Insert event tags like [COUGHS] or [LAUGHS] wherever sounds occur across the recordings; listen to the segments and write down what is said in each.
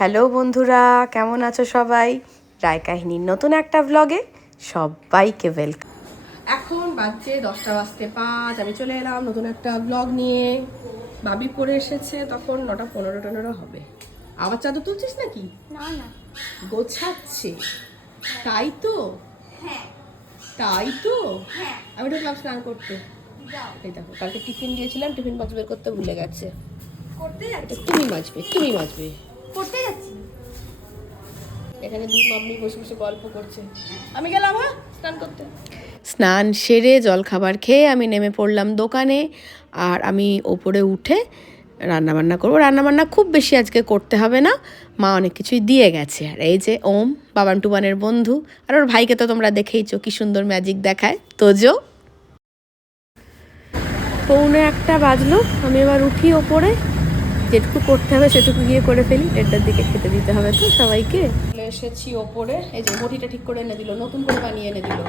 Hello বন্ধুরা কেমন আছো সবাই? রায় কাহিনীর নতুন একটা ব্লগে সবাইকে ওয়েলকাম এখন বাজছে দশটা বাজতে পাঁচ আমি চলে এলাম নতুন একটা ব্লগ নিয়ে। বাবি করে এসেছে তখন নটা পনেরো টনেরো হবে। আবার চাদর তুলছিস নাকি? না না। গোছাচ্ছে। তাই তো? হ্যাঁ। তাই তো? হ্যাঁ। আমি ঢুকলাম স্নান করতে। এই দেখো কালকে টিফিন দিয়েছিলাম টিফিন বক্স বের করতে ভুলে গেছে। তুমি মাজবে তুমি মাজবে। করতে যাচ্ছি। এখানে দুই মাম্মি বসে বসে গল্প করছে। আমি গেলাম হ্যাঁ স্নান করতে। স্নান সেরে জলখাবার খেয়ে আমি নেমে পড়লাম দোকানে আর আমি ওপরে উঠে রান্নাবান্না করব। রান্নাবান্না খুব বেশি আজকে করতে হবে না। মা অনেক কিছুই দিয়ে গেছে। আর এই যে ওম বাবান টুবানের বন্ধু। আর ওর ভাইকে তো তোমরা দেখেইছো কি সুন্দর ম্যাজিক দেখায়। তোজো পৌনে একটা বাজলো আমি এবার উঠি ওপরে। যেটুকু করতে হবে সেটুকু গিয়ে করে ফেলি দেড়টার দিকে খেতে দিতে হবে তো সবাইকে। চলে এসেছি ওপরে এই যে বটিটা ঠিক করে এনে দিল নতুন করে বানিয়ে এনে দিল।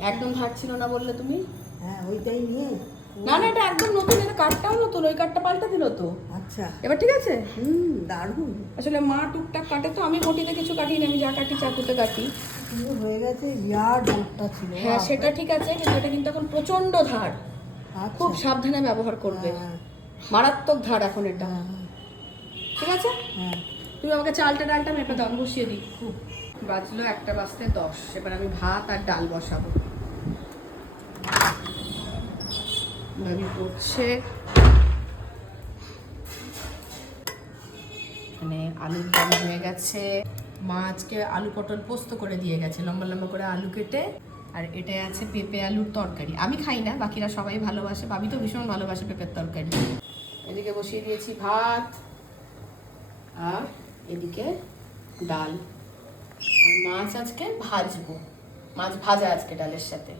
একদম ধার ছিল না বললে তুমি? হ্যাঁ ওইটাই নিয়ে। না না এটা একদম নতুন এটা কাঠটাও নতুন ওই কাঠটা পাল্টে দিল তো। আচ্ছা। এবার ঠিক আছে? হুম দারুণ। আসলে মা টুকটাক কাটে তো আমি বটিতে কিছু কাটি না আমি যা কাটি চাকুতে কাটি। হয়ে গেছে বিরাট বোর্ডটা ছিল হ্যাঁ সেটা ঠিক আছে কিন্তু এটা কিন্তু এখন প্রচণ্ড ধার। আচ্ছা। খুব সাবধানে ব্যবহার করবে। হ্যাঁ, মারাত্মক ধার এখন এটা। হ্যাঁ, ঠিক আছে? হ্যাঁ। তুমি আমাকে চালটা ডালটা মেপে দাও আমি বসিয়ে দিই। বাজলো একটা বাজতে দশ। এবার আমি ভাত আর ডাল বসাবো। ভাবি করছে। এখানে আলুর দম হয়ে গেছে। মা আজকে আলু পটল পোস্ত করে দিয়ে গেছে। লম্বা লম্বা করে আলু কেটে। আর এটাই আছে পেঁপে আলুর তরকারি। আমি খাই না বাকিরা সবাই ভালোবাসে। ভাবি তো ভীষণ ভালোবাসে পেঁপের তরকারি। এদিকে বসিয়ে দিয়েছি ভাত আর এদিকে ডাল। আর মাছ আজকে ভাজবো। মাছ ভাজা আজকে ডালের সাথে।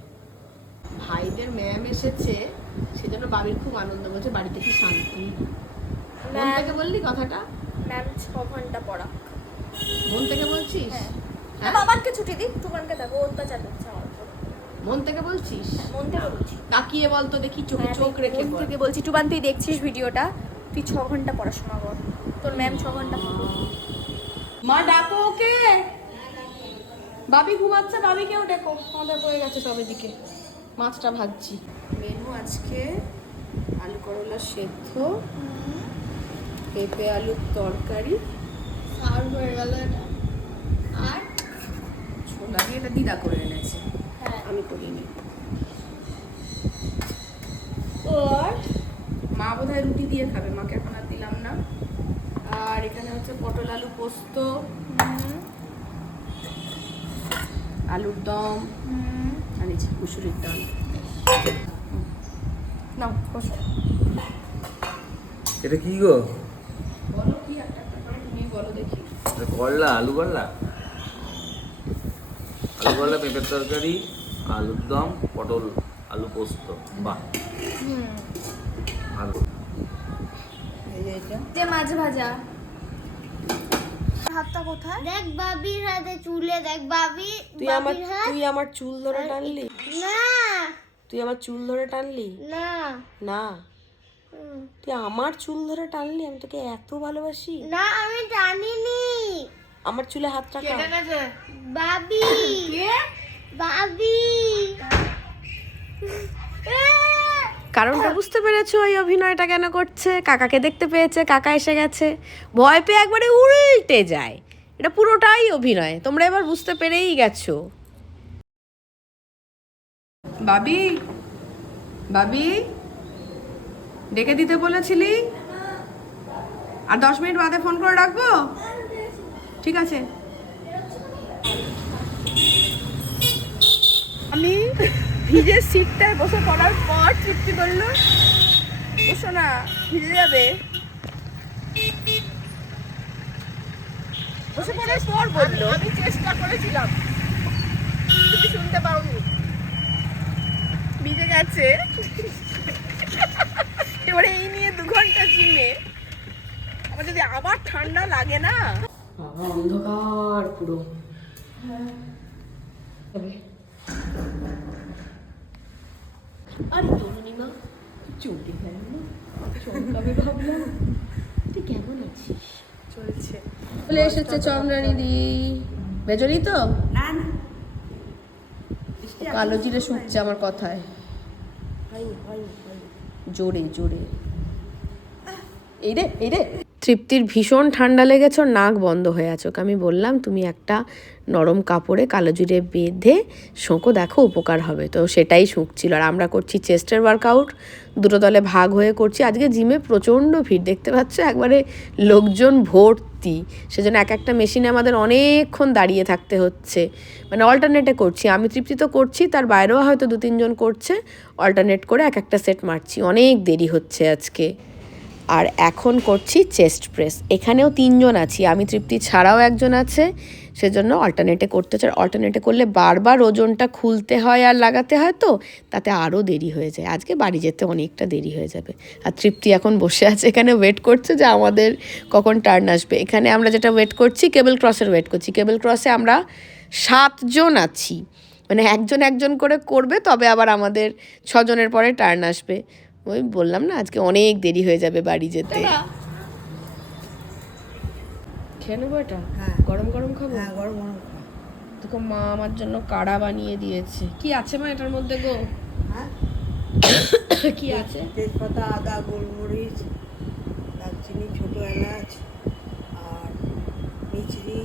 ভাইদের ম্যাম এসেছে সেজন্য বাবির খুব আনন্দ বলছে বাড়িতে কি শান্তি? মন থেকে বললি কথাটা? ম্যাম ছ ঘণ্টা পড়া মন থেকে বলছিস? হ্যাঁ। হ্যাঁ? বাবাকে ছুটি দিই টুকানকে দেখো অত্যাচার করছে। মন থেকে বলছিস? মন থেকে বলছি। তাকিয়ে বলতো দেখি চোখে হ্যাঁ, চোখ রেখে মন থেকে বলছি টুবান তুই দেখছিস ভিডিওটা? তুই ছ ঘণ্টা পড়াশোনা কর। তোর ম্যাম ছ ঘণ্টা মা ডাকো ওকে। বাবি ঘুমাচ্ছে বাবিকেও ডেকো। আমাদের হয়ে গেছে সব এদিকে। মাছটা ভাজছি। মেনু আজকে আলু করলা সেদ্ধ পেঁপে আলুর তরকারি। আর হয়ে গেল আর? ছোলা দিয়ে এটা দিদা করে এনেছে। করিনি। আর মা বোধহয় রুটি দিয়ে খাবে মাকে এখন আর দিলাম না। আর এখানে হচ্ছে পটল আলু পোস্ত আলুর দম আর এই যে মুসুরির ডাল। নাও বসো। এটা কি গো? বলো কি একটা একটা তুমি বলো দেখি। করলা আলু করলা? আলু করলা পেঁপের তরকারি আলুর দম পটল আলু পোস্ত বাহ। ভালো। যে মাছ ভাজা। হাতটা কোথায়? দেখ বাবির হাতে চুলে দেখ বাবি তুই আমার তুই আমার চুল ধরে টানলি? না। তুই আমার চুল ধরে টানলি? না। না? তুই আমার চুল ধরে টানলি? আমি তোকে এত ভালোবাসি। না আমি জানিনি আমার চুলে হাত রাখা। বাবি। বাবি কারণটা বুঝতে পেরেছ ওই অভিনয়টা কেন করছে? কাকাকে দেখতে পেয়েছে, কাকা এসে গেছে। ভয় পেয়ে একবারে উল্টে যায়। এটা পুরোটাই অভিনয়। তোমরা এবার বুঝতে পেরেই গেছো। বাবি বাবি, ডেকে দিতে বলেছিলি? আর দশ মিনিট বাদে ফোন করে রাখব ঠিক আছে। আমি ভিজে সিটটায় বসে পড়ার পর তৃপ্তি করল। বসো না ভিজে যাবে। বসে পড়ার পর বলল। আমি চেষ্টা করেছিলাম। তুমি শুনতে পাওনি। ভিজে গেছে। এবারে এই নিয়ে দু ঘণ্টা জিমে। আমার যদি আবার ঠান্ডা লাগে না। বাবা অন্ধকার পুরো। আরে তরুণিমা চলতে গেল না? চমকাবে ভাবলাম তুই কেমন আছিস? চলছে। চলে এসেছে তো? না না। কালো জিরে শুকছে আমার কথায়। জোরে জোরে। এই রে এই রে। তৃপ্তির ভীষণ ঠান্ডা লেগেছে নাক বন্ধ হয়ে আছো। আমি বললাম, তুমি একটা নরম কাপড়ে কালো জিরে বেঁধে শোঁকো, দেখো উপকার হবে। তো সেটাই শুঁকছিল আর আমরা করছি চেস্টের ওয়ার্কআউট দুটো দলে ভাগ হয়ে করছি। আজকে জিমে প্রচণ্ড ভিড়, দেখতে পাচ্ছ? একবারে লোকজন ভর্তি। সেজন্য এক একটা মেশিনে আমাদের অনেকক্ষণ দাঁড়িয়ে থাকতে হচ্ছে। মানে অল্টারনেটে করছি। আমি তৃপ্তি তো করছি, তার বাইরেও হয়তো দু তিনজন করছে। অল্টারনেট করে এক একটা সেট মারছি। অনেক দেরি হচ্ছে আজকে। আর এখন করছি চেস্ট প্রেস। এখানেও তিনজন আছি, আমি তৃপ্তি ছাড়াও একজন আছে, সেজন্য অল্টারনেটে করতে আর অল্টারনেটে করলে বারবার ওজনটা খুলতে হয় আর লাগাতে হয় তো, তাতে আরও দেরি হয়ে যায়। আজকে বাড়ি যেতে অনেকটা দেরি হয়ে যাবে। আর তৃপ্তি এখন বসে আছে, এখানে ওয়েট করছে যে আমাদের কখন টার্ন আসবে। এখানে আমরা যেটা ওয়েট করছি কেবল ক্রসের ওয়েট করছি। কেবল ক্রসে আমরা সাতজন আছি। মানে একজন একজন করে করবে, তবে আবার আমাদের ছজনের পরে টার্ন আসবে। ওই বললাম না আজকে অনেক দেরি হয়ে যাবে বাড়ি যেতে। খেয়ে নেব এটা? হ্যাঁ। গরম গরম খাব? হ্যাঁ গরম গরম। দেখো মা আমার জন্য কাড়া বানিয়ে দিয়েছে। কি আছে মা এটার মধ্যে গো? হ্যাঁ? [COUGHS] কি আছে? তেজপাতা আদা গোলমরিচ দারচিনি ছোটো এলাচ আর মিচড়ি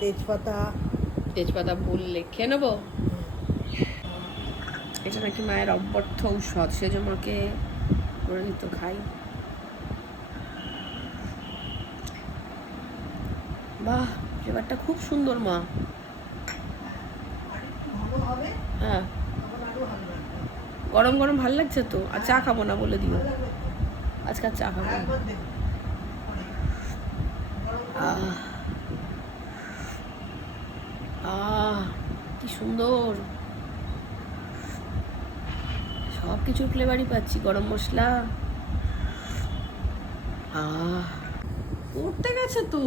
তেজপাতা। তেজপাতা বললে খেয়ে নেব? এটা নাকি মায়ের অব্যর্থ ঔষধ, সেজন্য মাকে করে দিত খাই। বাহ, ফ্লেভারটা খুব সুন্দর মা। হ্যাঁ। গরম গরম ভালো লাগছে তো? আর চা খাব না বলে দিও। আজকে চা খাব কি সুন্দর। সব কিছুর ফ্লেভারই পাচ্ছি গরম মশলা। আহ পড়তে গেছে তো।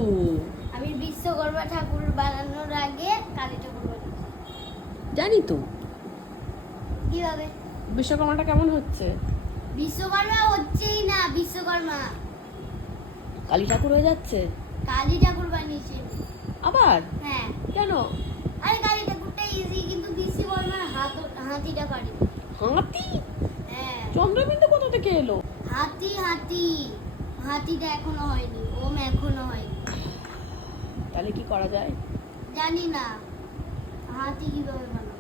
আমি বিশ্বকর্মা ঠাকুর বানানোর আগে কালী ঠাকুর জানি তো। কীভাবে? বিশ্বকর্মাটা কেমন হচ্ছে? বিশ্বকর্মা হচ্ছেই না বিশ্বকর্মা। কালী ঠাকুর হয়ে যাচ্ছে? কালী ঠাকুর বানিয়েছে আবার? হ্যাঁ। কেন? আরে কালী ঠাকুরটা ইজি কিন্তু বিশ্বকর্মার হাত হাতিটা পারে। হাতি? হ্যাঁ। চন্দ্রবিন্দু কোথা থেকে এলো? হাতি হাতি। হাতিটা এখনও হয়নি ওম এখনও হয়নি। তাহলে কি করা যায়? জানি না হাতি কীভাবে বানাবো?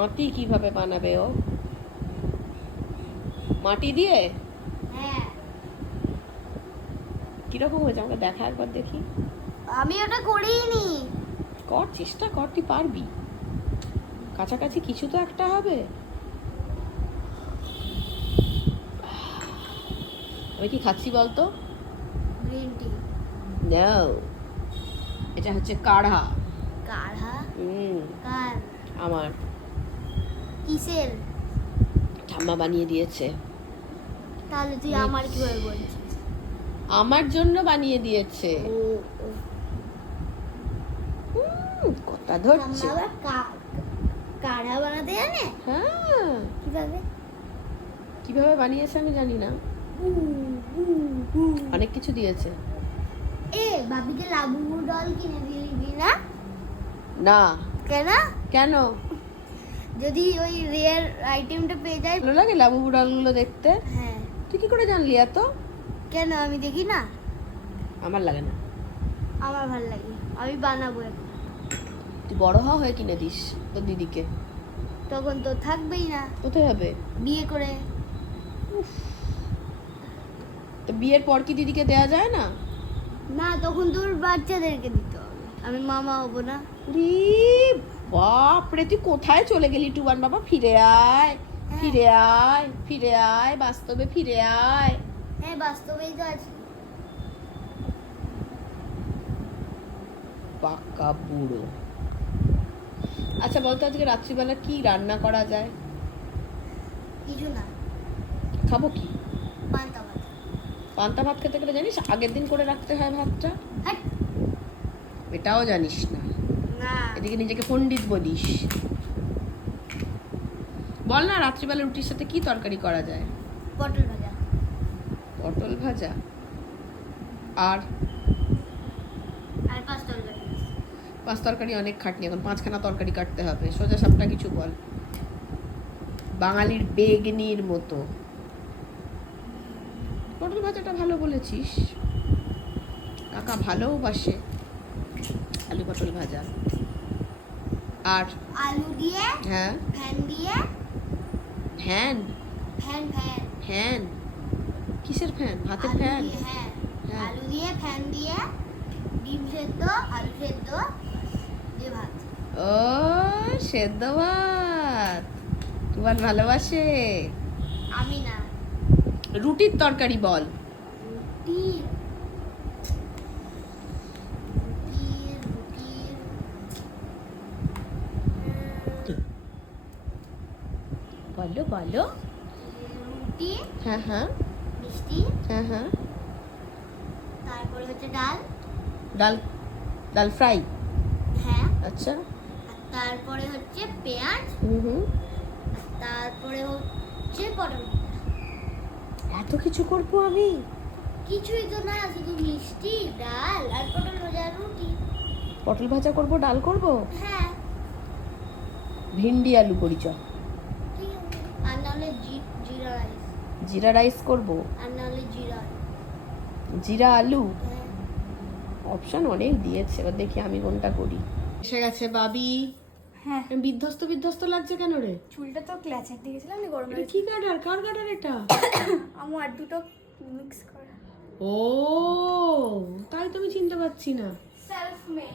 হাতি কীভাবে বানাবে ও? মাটি দিয়ে? হ্যাঁ। কীরকম হয়েছে? আমাকে দেখা একবার দেখি। আমি ওটা করিই নি কর চেষ্টা কর তুই পারবি। কাছাকাছি কিছু তো একটা হবে। আমি কি খাচ্ছি বলতো? গ্রিন টি নাও এটা হচ্ছে কাঢ়া কাঢ়া হুম। কার? আমার। কিসের? ঠাম্মা বানিয়ে দিয়েছে। তাহলে তুই আমার কীভাবে বলছিস? আমার জন্য বানিয়ে দিয়েছে। কথা ধরছে। আবার কা- কাঢ়া বানাতে জানে? হ্যাঁ। কীভাবে? কীভাবে বানিয়েছে আমি জানি না। অনেক কিছু দিয়েছে। এ বাবিকে লাবু ডল কিনে দিবি না? না। কেন? কেন? যদি ওই রেয়ার আইটেমটা পেয়ে যায় ভালো লাগে লাবু বুড়ালগুলো দেখতে? হ্যাঁ। তুই কি করে জানলি এত? কেন? আমি দেখি না? আমার লাগে না। আমার ভালো লাগে। আমি বানাবো তুই বড় হওয়া হয়ে কিনে দিস তোর দিদিকে। তখন তো থাকবেই না। কোথায় হবে? বিয়ে করে। তো বিয়ের পর কি দিদিকে দেয়া যায় না? না তখন তোর বাচ্চাদেরকে দিতে হবে। আমি মামা হব না। রে বাপ রে তুই কোথায় চলে গেলি টুবান বাবা? ফিরে আয় ফিরে আয় ফিরে আয় বাস্তবে ফিরে আয়। হ্যাঁ বাস্তবেই তো আছে। পাক্কা বুড়ো। আচ্ছা বলতো আজকে রাত্রিবেলা কি রান্না করা যায়? কিছু না। খাব কি? পান্তা ভাত খেতে গেলে জানিস আগের দিন করে রাখতে হয় ভাতটা? হ্যাট এটাও জানিস না। এদিকে নিজেকে পণ্ডিত বলিস। বল না রাত্রিবেলা রুটির সাথে কি তরকারি করা যায়? পটল ভাজা। পটল ভাজা? আর? পাঁচ তরকারি অনেক খাটনি এখন পাঁচখানা তরকারি কাটতে হবে। সোজা সাপটা কিছু বল। বাঙালির বেগনির মতো। ভাজাটা ভালো বলেছিস। কাকা ভালোবাসে আলু পটল ভাজা। আর আলু দিয়ে হ্যাঁ। ফ্যান দিয়ে। ফ্যান? ফ্যান ফ্যান। ফ্যান? কিসের ফ্যান? ভাতের ফ্যান? হ্যাঁ। হ্যাঁ। আলু দিয়ে ফ্যান দিয়ে ডিম সেদ্ধ আলু সেদ্ধ দিয়ে ভাত। ও সেদ্ধ ভাত। তোমার ভালোবাসে। আমি না। রুটির তরকারি বল। রুটি বলো বলো। রুটি হ্যাঁ হ্যাঁ। মিষ্টি হ্যাঁ হ্যাঁ। তারপরে হচ্ছে ডাল। ডাল ডাল ফ্রাই? হ্যাঁ। আচ্ছা। তারপরে হচ্ছে পেঁয়াজ। হুম হুম। তারপরে হচ্ছে পটল। এত কিছু করব আমি? কিছুই তো না শুধু মিষ্টি ডাল আর পটল ভাজা রুটি। পটল ভাজা করব ডাল করব? হ্যাঁ। ভিন্ডি আলু করি চ ঠিক আর নাহলে জিরা রাইস। জিরা রাইস করব? আর নাহলে জিরা। জিরা আলু? হ্যাঁ। অপশন অনেক দিয়েছে এবার দেখি আমি কোনটা করি। এসে গেছে বাবি। হ্যাঁ। বিধ্বস্ত বিধ্বস্ত লাগছে কেন রে? চুলটা তো ক্ল্যাচার দিয়ে গেছিলাম না গরমে কি কাটার কার কাটার এটা? [COUGHS] আমার আর দুটো মিক্স করা। ও তাই তো আমি চিনতে পারছি না। সেলফ মেড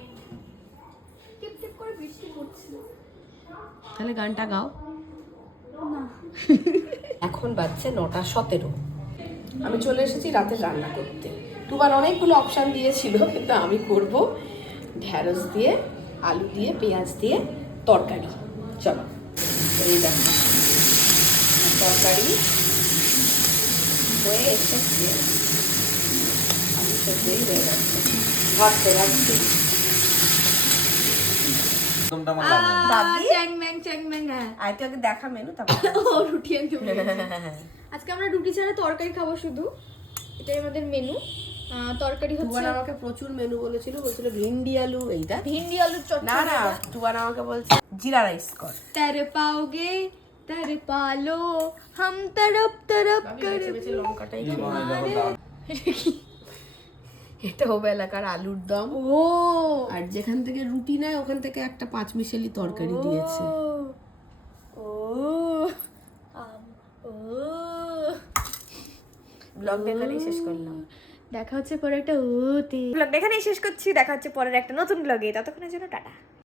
টিপ টিপ করে বৃষ্টি পড়ছে। তাহলে গানটা গাও। না। এখন বাজছে নটা সতেরো। আমি চলে এসেছি রাতে রান্না করতে। তুবার অনেকগুলো অপশান দিয়েছিল কিন্তু আমি করব। ঢ্যাঁড়স দিয়ে আলু দিয়ে পেঁয়াজ দিয়ে তরকারি চলো। এই দেখো। তরকারি হয়ে এসেছে। আলু সেদ্ধই হয়ে গেছে। ভাবতে ম্যাং হ্যাঁ। দেখা মেনু তারপর। [LAUGHS] রুটি আমি চলে [LAUGHS] আজকে আমরা রুটি ছাড়া তরকারি খাব শুধু। এটাই আমাদের মেনু তরকারি হচ্ছে আমাকে প্রচুর মেনু বলেছিল বলছিল ভিন্ডি আলু এইটা। ভিন্ডি আলুর চটচড়ি না না আমাকে বলছে জিরা রাইস কর। তেরে পাওগে তেরে পালো হাম তরপ তরপ করে লঙ্কাটাই। এটা হবে এলাকার আলুর দম। ও। আর যেখান থেকে রুটি নেয় ওখান থেকে একটা পাঁচ মিশেলি তরকারি দিয়েছে। ও। ও। ব্লগ দেখালেই শেষ করলাম। দেখা হচ্ছে পরে একটা উতি। এখানেই শেষ করছি, দেখা হচ্ছে পরের একটা নতুন ব্লগে ততক্ষণের জন্য টাটা।